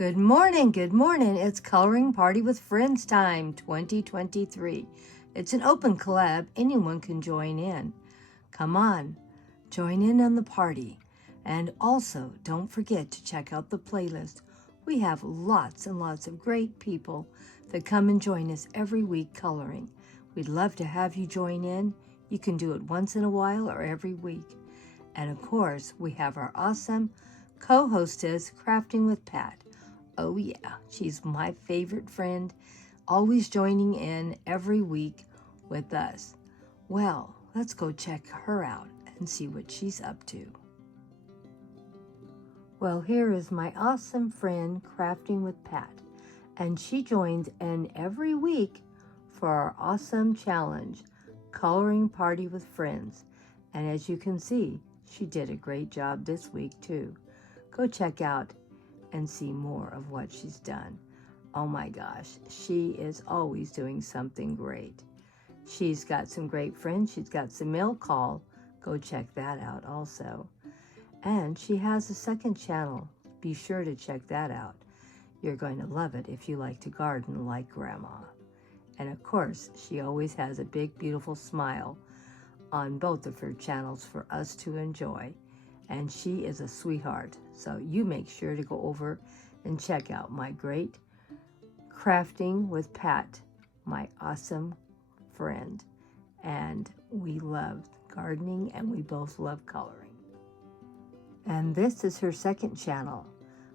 Good morning, good morning. It's Coloring Party with Friends time 2023. It's an open collab. Anyone can join in. Come on, join in on the party. And also, don't forget to check out the playlist. We have lots and lots of great people that come and join us every week coloring. We'd love to have you join in. You can do it once in a while or every week. And of course, we have our awesome co-hostess, Crafting with Pat. Oh yeah, she's my favorite friend, always joining in every week with us. Well, let's go check her out and see what she's up to. Well, here is my awesome friend, Crafting with Pat, and she joins in every week for our awesome challenge, Coloring Party with Friends. And as you can see, she did a great job this week too. Go check out and see more of what she's done. Oh my gosh, she is always doing something great. She's got some great friends. She's got some mail call. Go check that out also. And she has a second channel. Be sure to check that out. You're going to love it if you like to garden like Grandma. And of course, she always has a big, beautiful smile on both of her channels for us to enjoy. And she is a sweetheart. So you make sure to go over and check out my great Crafting with Pat, my awesome friend. And we love gardening and we both love coloring. And this is her second channel,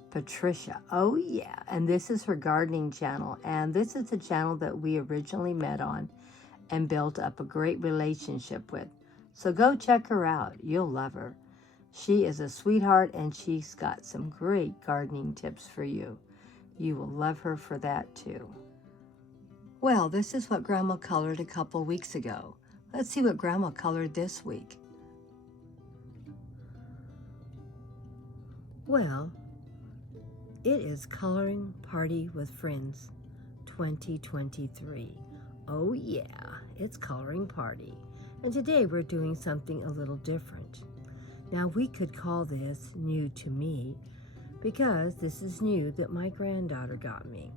Patricia. Oh yeah, and this is her gardening channel. And this is the channel that we originally met on and built up a great relationship with. So go check her out. You'll love her. She is a sweetheart and she's got some great gardening tips for you. You will love her for that too. Well, this is what Grandma colored a couple weeks ago. Let's see what Grandma colored this week. Well, it is Coloring Party with Friends 2023. Oh yeah, it's Coloring Party. And today we're doing something a little different. Now we could call this new to me because this is new that my granddaughter got me.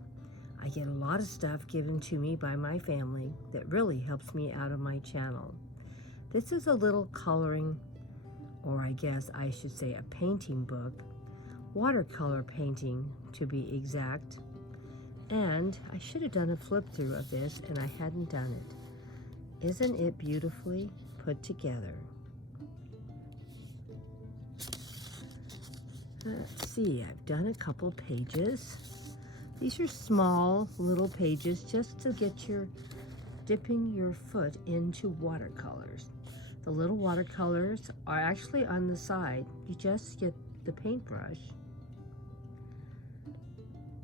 I get a lot of stuff given to me by my family that really helps me out of my channel. This is a little coloring, or I guess I should say a painting book, watercolor painting to be exact. And I should have done a flip through of this and I hadn't done it. Isn't it beautifully put together? Let's see, I've done a couple pages. These are small little pages just to get dipping your foot into watercolors. The little watercolors are actually on the side. You just get the paintbrush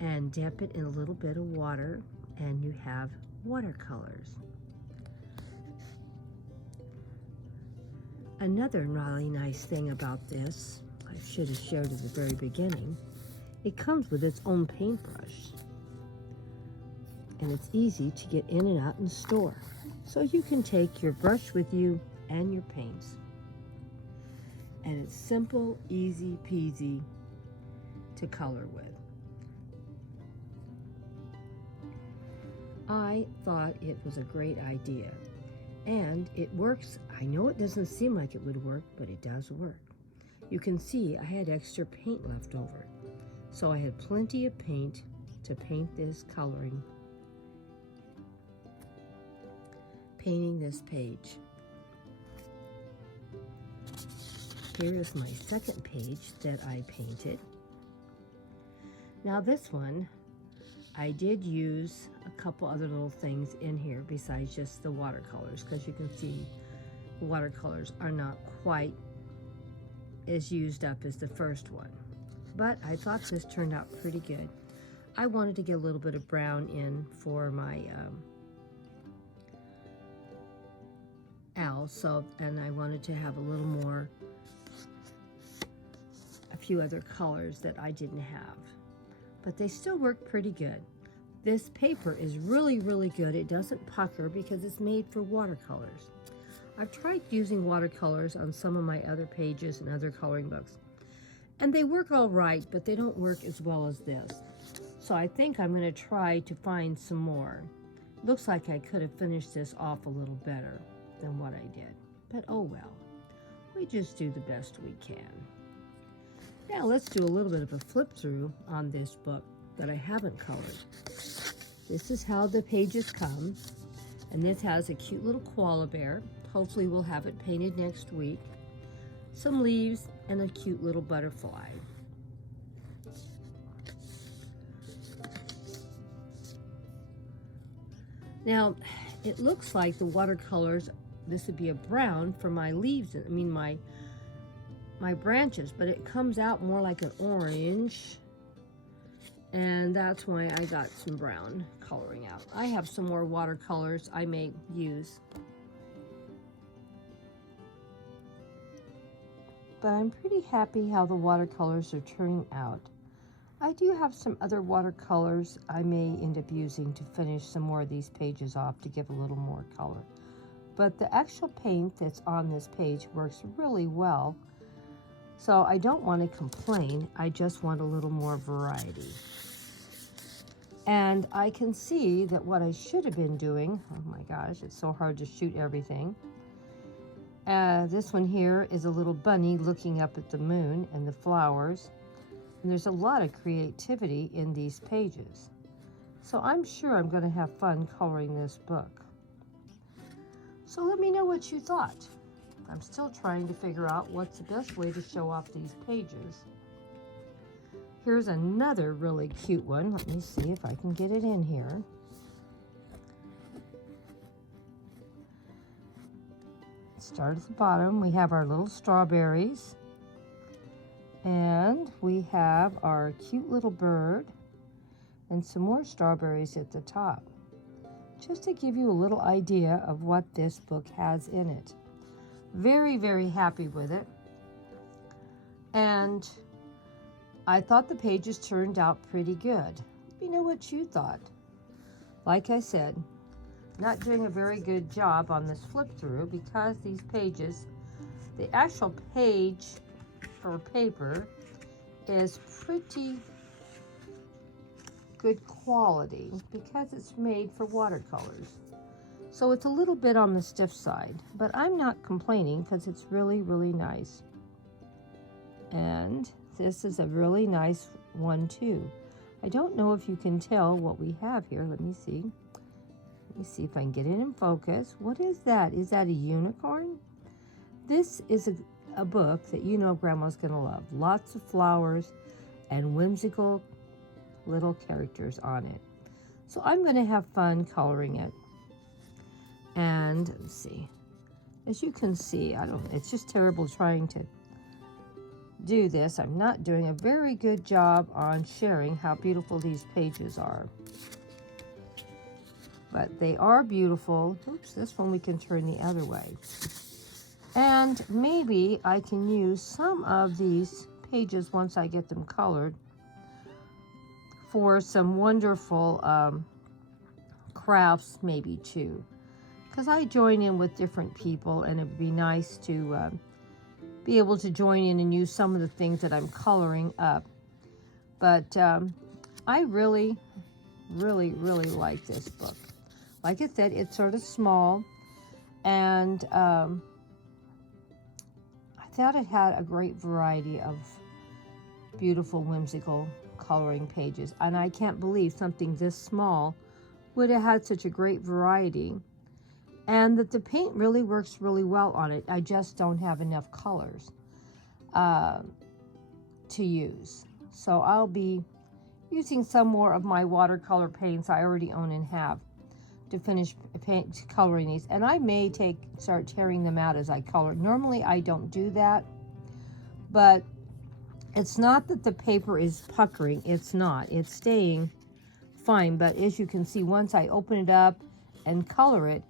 and dip it in a little bit of water and you have watercolors. Another really nice thing about this, I should have showed at the very beginning, it comes with its own paintbrush. And it's easy to get in and out and store. So you can take your brush with you and your paints. And it's simple, easy peasy to color with. I thought it was a great idea. And it works. I know it doesn't seem like it would work, but it does work. You can see I had extra paint left over. So I had plenty of paint to paint this coloring, painting this page. Here is my second page that I painted. Now this one, I did use a couple other little things in here besides just the watercolors, because you can see the watercolors are not quite as used up as the first one. But I thought this turned out pretty good. I wanted to get a little bit of brown in for my owl, and I wanted to have a little more, a few other colors that I didn't have. But they still work pretty good. This paper is really, really good. It doesn't pucker because it's made for watercolors. I've tried using watercolors on some of my other pages and other coloring books, and they work all right, but they don't work as well as this. So I think I'm going to try to find some more. Looks like I could have finished this off a little better than what I did. But oh well. We just do the best we can. Now let's do a little bit of a flip through on this book that I haven't colored. This is how the pages come. And this has a cute little koala bear. Hopefully we'll have it painted next week. Some leaves and a cute little butterfly. Now, it looks like the watercolors, this would be a brown for my leaves, my branches, but it comes out more like an orange. And that's why I got some brown coloring out. I have some more watercolors I may use. But I'm pretty happy how the watercolors are turning out. I do have some other watercolors I may end up using to finish some more of these pages off to give a little more color. But the actual paint that's on this page works really well. So I don't want to complain. I just want a little more variety. And I can see that what I should have been doing, oh my gosh, it's so hard to shoot everything. This one here is a little bunny looking up at the moon and the flowers. And there's a lot of creativity in these pages. So I'm sure I'm going to have fun coloring this book. So let me know what you thought. I'm still trying to figure out what's the best way to show off these pages. Here's another really cute one. Let me see if I can get it in here. Start at the bottom. We have our little strawberries. And we have our cute little bird and some more strawberries at the top. Just to give you a little idea of what this book has in it. Very, very happy with it. And I thought the pages turned out pretty good. Let me know what you thought. Like I said, not doing a very good job on this flip through because these pages, the actual page for paper is pretty good quality because it's made for watercolors. So it's a little bit on the stiff side, but I'm not complaining because it's really, really nice. And this is a really nice one too. I don't know if you can tell what we have here. Let me see. Let me see if I can get it in focus. What is that? Is that a unicorn? This is a book that you know Grandma's gonna love. Lots of flowers and whimsical little characters on it. So I'm gonna have fun coloring it. And let's see. As you can see, it's just terrible trying to do this. I'm not doing a very good job on sharing how beautiful these pages are. But they are beautiful. Oops, this one we can turn the other way. And maybe I can use some of these pages once I get them colored for some wonderful crafts maybe too. Because I join in with different people and it would be nice to be able to join in and use some of the things that I'm coloring up. But I really, really, really like this book. Like I said, it's sort of small and I thought it had a great variety of beautiful, whimsical coloring pages. And I can't believe something this small would have had such a great variety. And that the paint really works really well on it. I just don't have enough colors to use. So I'll be using some more of my watercolor paints I already own and have to finish coloring these. And I may start tearing them out as I color. Normally I don't do that. But it's not that the paper is puckering. It's not. It's staying fine. But as you can see, once I open it up and color it,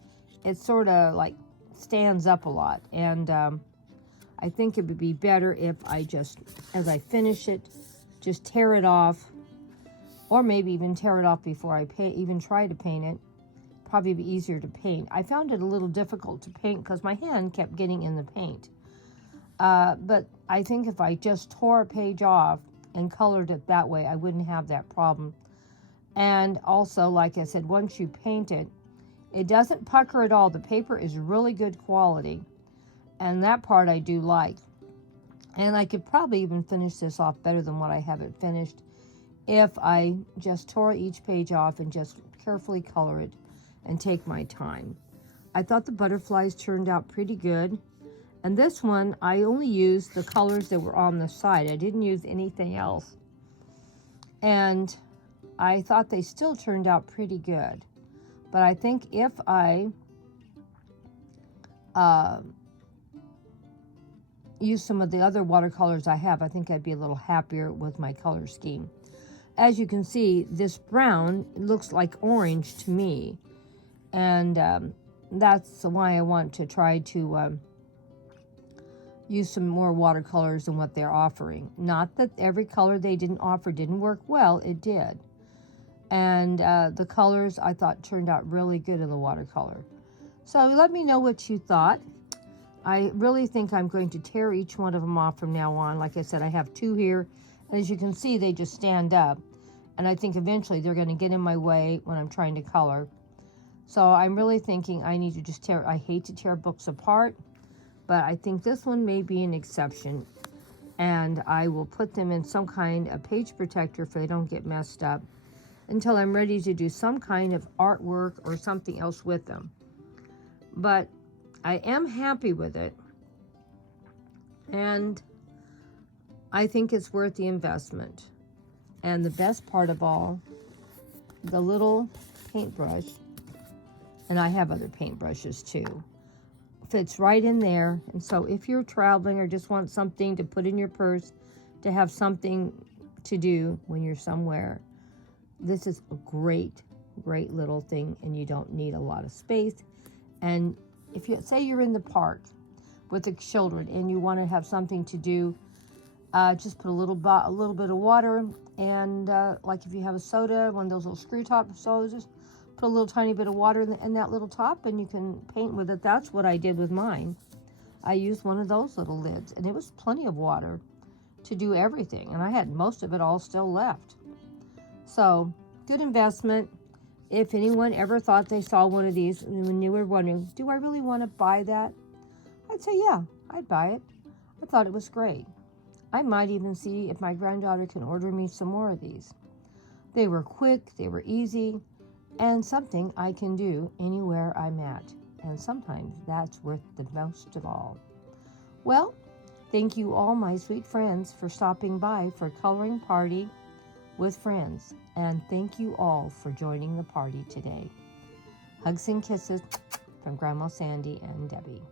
it sort of like stands up a lot. And I think it would be better if I just, as I finish it, just tear it off. Or maybe even tear it off before I even try to paint it. Probably be easier to paint. I found it a little difficult to paint because my hand kept getting in the paint. But I think if I just tore a page off and colored it that way, I wouldn't have that problem. And also, like I said, once you paint it, it doesn't pucker at all. The paper is really good quality, and that part I do like. And I could probably even finish this off better than what I have it finished if I just tore each page off and just carefully color it and take my time. I thought the butterflies turned out pretty good. And this one, I only used the colors that were on the side. I didn't use anything else. And I thought they still turned out pretty good. But I think if I use some of the other watercolors I have, I think I'd be a little happier with my color scheme. As you can see, this brown looks like orange to me. And that's why I want to try to use some more watercolors than what they're offering. Not that every color they didn't offer didn't work well, it did. And the colors I thought turned out really good in the watercolor. So let me know what you thought. I really think I'm going to tear each one of them off from now on. Like I said, I have 2 here. And as you can see, they just stand up. And I think eventually they're going to get in my way when I'm trying to color. So I'm really thinking I need to just tear. I hate to tear books apart, but I think this one may be an exception. And I will put them in some kind of page protector if they don't get messed up until I'm ready to do some kind of artwork or something else with them. But I am happy with it, and I think it's worth the investment. And the best part of all, the little paintbrush, and I have other paintbrushes too, fits right in there. And so if you're traveling or just want something to put in your purse to have something to do when you're somewhere, this is a great little thing, and you don't need a lot of space. And if you say you're in the park with the children and you want to have something to do, just put a little bit of water, and like if you have a soda, one of those little screw top sodas, just put a little tiny bit of water in that little top, and you can paint with it. That's what I did with mine. I used one of those little lids, and it was plenty of water to do everything, and I had most of it all still left. So, good investment. If anyone ever thought they saw one of these when you were wondering, do I really want to buy that? I'd say, yeah, I'd buy it. I thought it was great. I might even see if my granddaughter can order me some more of these. They were quick, they were easy, and something I can do anywhere I'm at. And sometimes that's worth the most of all. Well, thank you all, my sweet friends, for stopping by for Coloring Party with Friends. And thank you all for joining the party today. Hugs and kisses from Grandma Sandy and Debbie.